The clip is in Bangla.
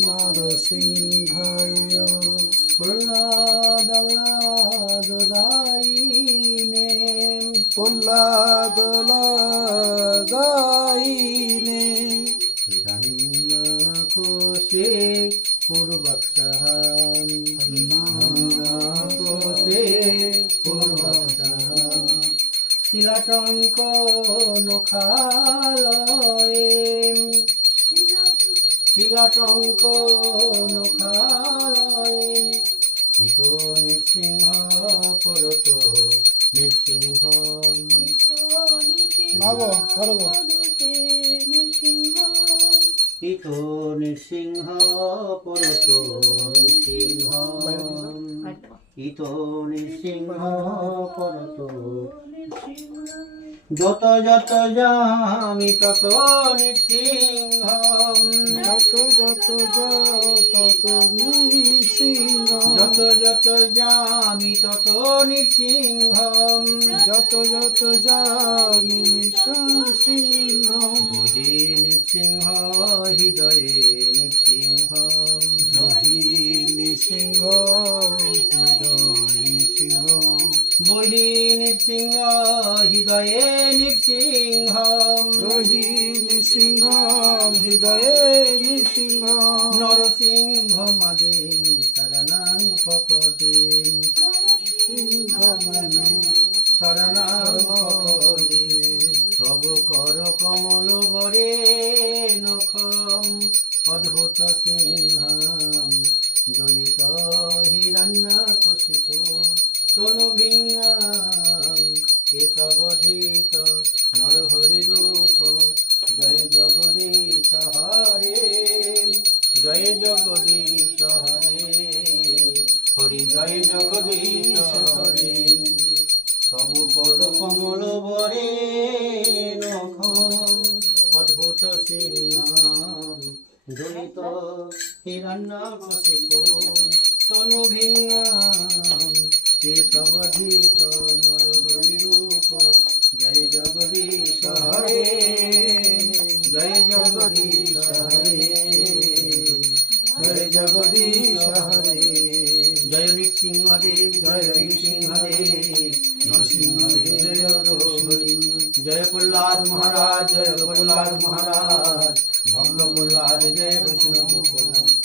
নরসিংহায় প্রহ্লাদ দায়িনে প্রহ্লাদ দায়িনে হিরণ্যকোশে পূর্বক্ষঃ হিরণ্যকোশে পূর্বক্ষঃ শিলাটঙ্ক নখালয়ে শিলাটঙ্ক নখালয়ে হিত নৃসিংহ পরত নৃসিংহ নব করব হিত নৃসিংহ পরত নৃসিংহ হিত নৃসিংহ পরত যত যত যামি তত নৃসিংহ যত যত তত নৃসিংহ যত যত যামি তত নৃসিংহ যত যত জানি নৃসিংহ বহি নৃসিংহ হৃদয়ে নৃসিংহ বহি নৃসিংহ নৃসিংহ বহি নৃসিংহ হৃদয়ে নৃসিংহ বহি নৃসিংহ হৃদয়ে নৃসিংহ নরসিংহ মাদেং শরণাং পপদেং সিংহ মান শরণাং পপদে তব কর কমল বরে নখম অদ্ভুত সিংহম দলিত হিরণ্যকশিপু তনুভিঙ্গাম কেশবধিত নরহরি রূপ জয় জগদীশ হরে জয় জগদীশ হরে হরি জয় জগদীশ হরে তব কর কমল বরে নখম অদ্ভুত সিংহম দলিত হিরণ্যকশিপু তনুভিঙ্গাম কেশবধিত নরহরি রূপ জয় জগদীশ হরে জয় জগদীশ হরে জয় জগদীশ হরে জয় নৃসিংহদেব জয় নৃসিংহদেব নরসিংহদেব জয় হরি জয় প্রহ্লাদ মহারাজ জয় প্রহ্লাদ মহারাজ ভক্ত প্রহ্লাদ জয় বৈষ্ণব